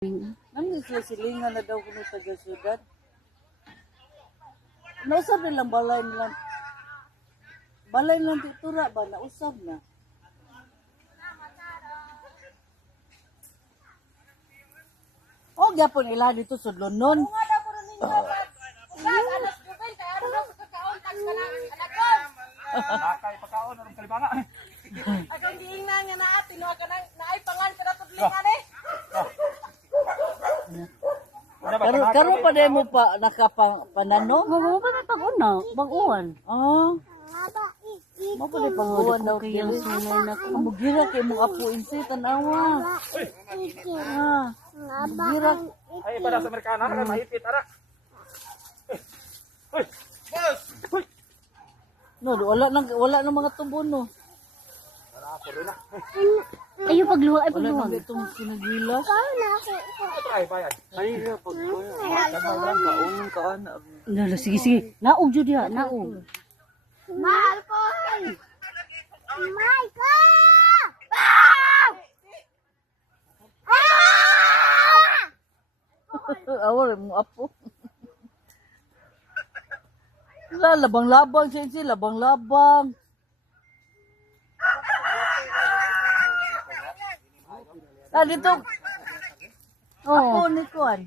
Nang sila silingan na daw kuno taga syudad. Nausap nilang balay nilang balay nilang titura ba nausap na. Oh, gyapon ila dito sudlon nun. Nakay pagkaon ng kalibanga. Ako hindi nga nga na tino ka na naay pangan ka na tudlingan eh. Ano ba Karon karon pa dai mo pa nakapang panano? Oo, ba may pag-una? Bag-uwan. Ah. Mo pa dai panguwan daw Kaya kini. sunay na ko. Mugira kay mo apo insi tanawa. Ah. Mugira Ay, para sa Amerikana, kaya mahipit, ara. Hoy! Boss! Hoy! no, wala nang wala nang mga tubo no. Wala. Ayo pagluwa, ay Wala pagluwa. nang itong sinagilas. Lala, sige, sige. Naog jud diha, naog. Awal mo apo. Wala, labang-labang siya, labang-labang. Ah, dito. Oo. Ni Kuan.